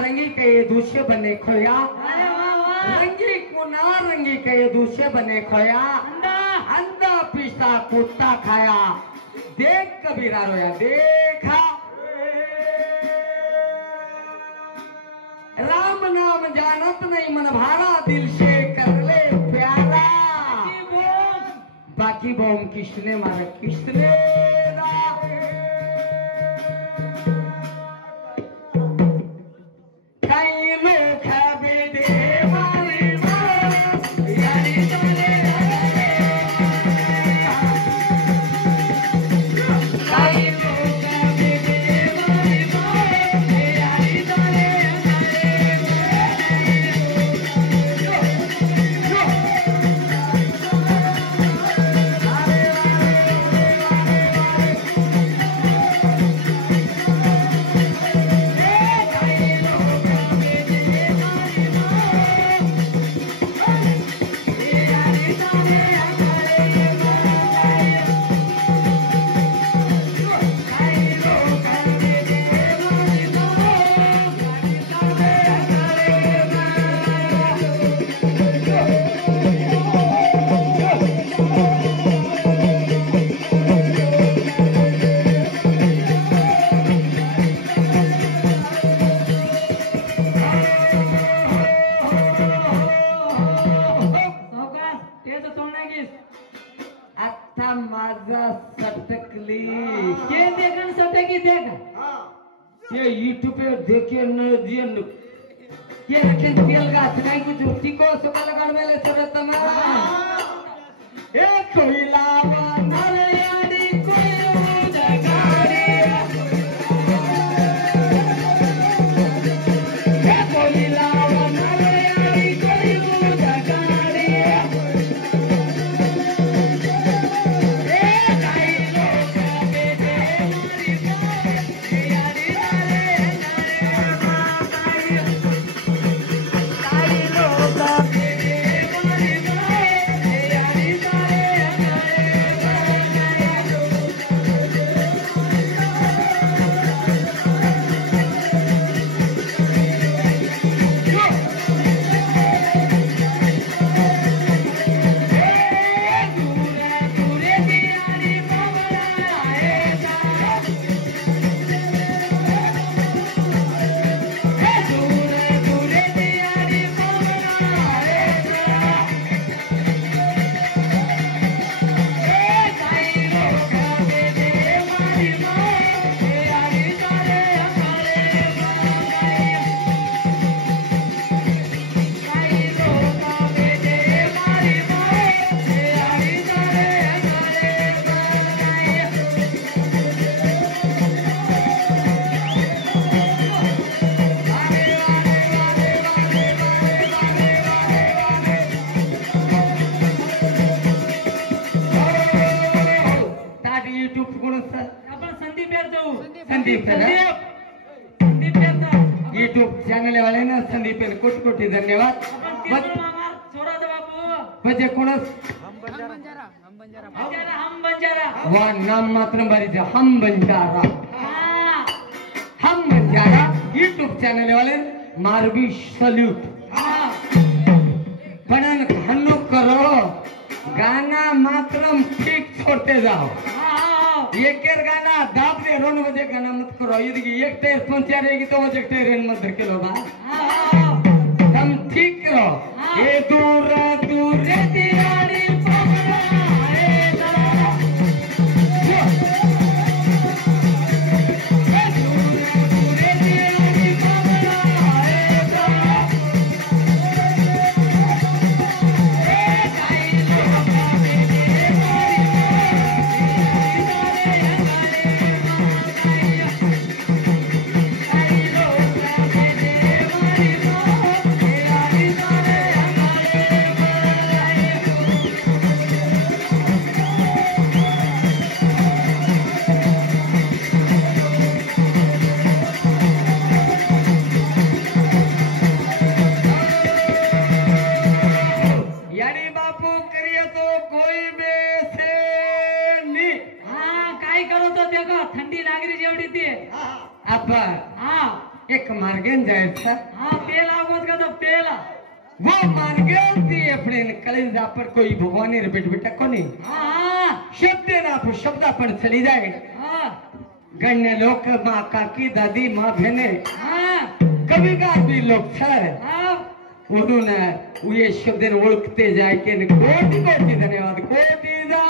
रंगी के दूसरे बने खोया, रंगी कुना रंगी के दूसरे बने खोया, अंधा पिसा कुत्ता खाया, देख कबीरा रोया देखा, राम नाम जानत नहीं मन भारा दिल से कर ले प्यारा, बाकी बम किसने मारा किसने यूट्यूब पे देखे न दियन ये लेकिन तेल का नहीं कुछ टिको सुबह लगन में ले चले तमा ए कोयला नरयाड़ी कोई जगाड़ी ए कोयला नरयाड़ी कोई जगाड़ी ए काई लोग बेटे यूट्यूब चैनल वाले ना संदीप कोट कोटी धन्यवाद बजे कोणस हम बंजारा वा नाम मात्र बारी हम बंजारा यूट्यूब चैनल वाले मारवी सल्यूट बनन हन्नु करो गाना मात्रम ठीक छोड़ते जाओ एक गाना दाब दे 2 बजे गाना मत करो यदि एक टेर पंचा रहेगी तो एक टेर मत धर के लो बा हम ठीक करो ये दूर दूर दियाड़ी एक मार्गेन जाहिर था। हाँ तेल आगोत का तो तेल वो मार्गेन थी अपने कलेजा पर कोई भगवान रे बेट बेटा को नहीं। हाँ शब्द ना आप शब्द पर चली जाए। हाँ गण्य लोग माँ काकी दादी माँ बहने हाँ कभी का भी लोग था हाँ उन्होंने ये शब्द ओळखते जाए के कोटि कोटि धन्यवाद कोटि दा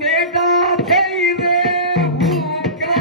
बेटा थई रे भूखा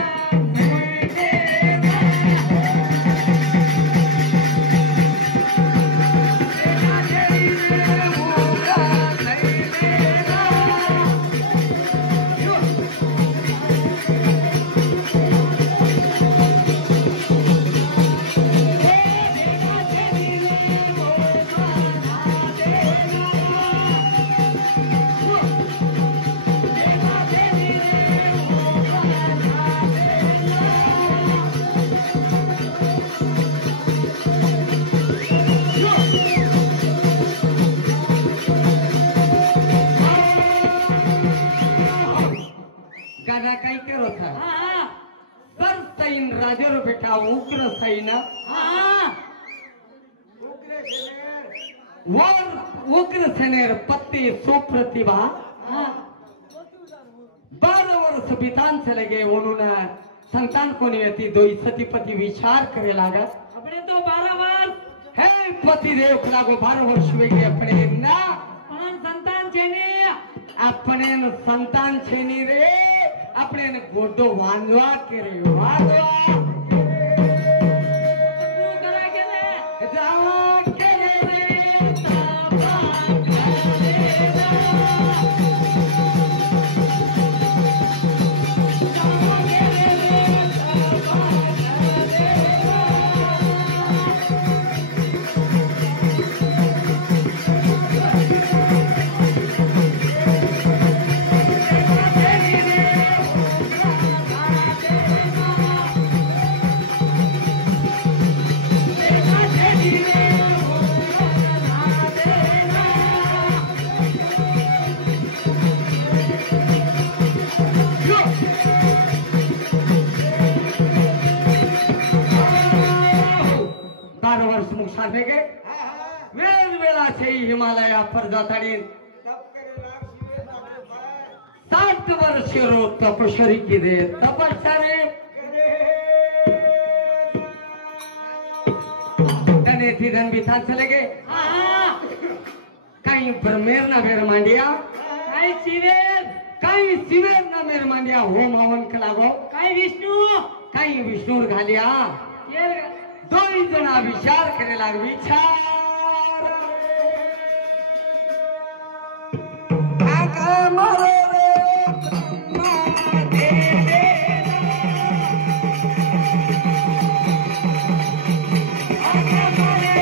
गाना काही करो था हाँ पर सैन राजोर बेटा उग्र सैन हाँ वर उग्र सेनेर पत्नी सुप्रतिभा हाँ 12 वर्ष बितान चले गए उन्होंने संतान को नहीं थी दो सतीपति विचार करे लागा अपने तो 12 वर्ष है पति देव को लागो 12 वर्ष हुए गए अपने ना પણ સંતાન છે ને अपने संतान छेनी रे अपने गोदो वांदवा करे वांदवा શું કરા કે લે जावा करे रे ताबा साधे के वेद वेला से हिमालय पर जातानी 7 वर्ष रो तपस्वी की दे तपस्या तने थी धन बिता चले गए हाँ कहीं ब्रह्मेर ना मेर मांडिया કાઈ શિવેર कहीं शिवेर ना मेर मांडिया होम हवन कलागो કાઈ વિષ્ણુ कहीं विष्णु घालिया ये दो ही जना विचार करे लाग विचार आका मारो रे मा दे दे आका मारे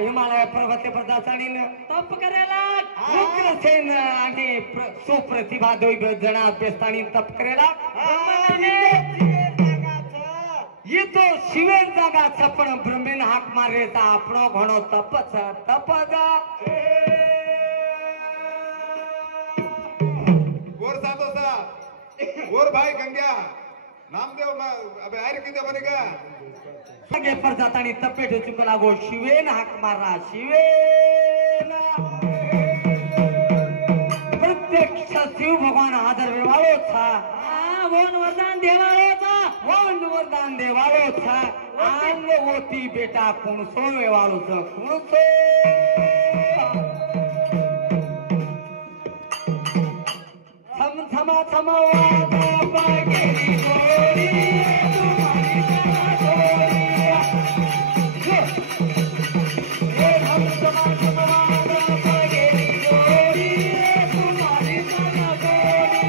हिमालय पर्वते पर जातानी તપ કરેલા उग्रसेन आणि सुप्रतिभा दोई जना बेस्तानी तप करेला ये तो शिवेर जागाचा पण ब्रह्मेन हाक मारेता आपणो घणो तपच तपजा वर सांगतो सा वर भाई गंग्या नामदेव अबे आयर किती बनेगा सगळे पर जातानी तपे ढोचुक लागो शिवेन हाक मारा शिवेन प्रत्यक्ष शिव भगवान हाजर वेवाळो था वन वरदान देवाळोचा वन वरदान देवाळो था अंग होती बेटा कुणसो वेवाळो छ कुणसो थम थमा थमा वादा पागेरी गोरी तुम्हारी सना गोरी ये थम थमा थमा वादा पागेरी गोरी तुम्हारी सना गोरी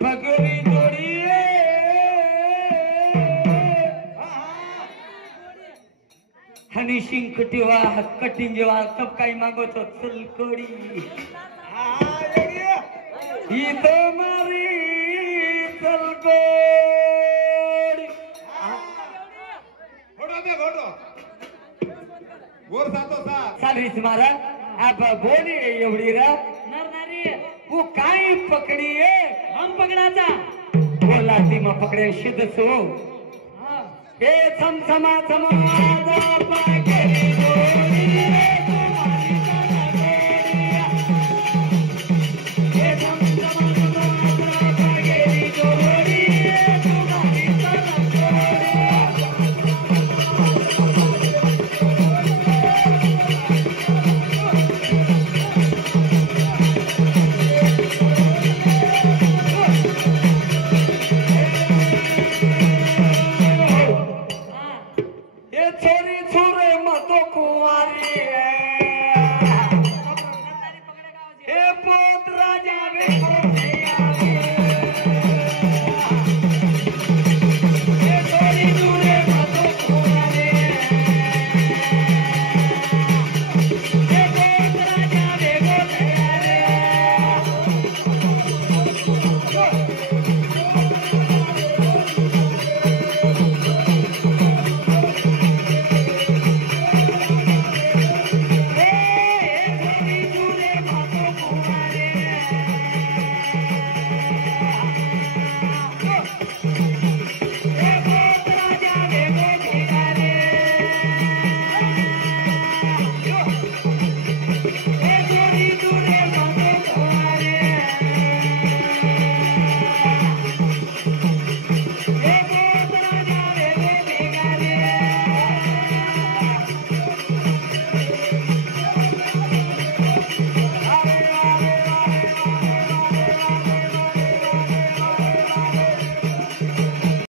पगड़ी जोड़िए हनी सिंह कटिवा कटिंग जेवा तब काही मागवतो चलकडी ही तुम्हारी चलकडी घोडो दे घोडो वर जातो सा चालीस मारा अब बोली एवढी रा नर नारी वो काय पकड़िए हम पकडाचा बोला ती मग पकडे शिद सो हे थम थमा थमा वादा पागेरी गोरी तुम्हारी सना गोरी हे थम थमा थमा वादा पागेरी गोरी तुम्हारी सना गोरी ये छोरी छोरे मतो कुंवारी हे पोत राजा वे ये छोरी छोरे मतो कुंवारी हे पोत राजा वे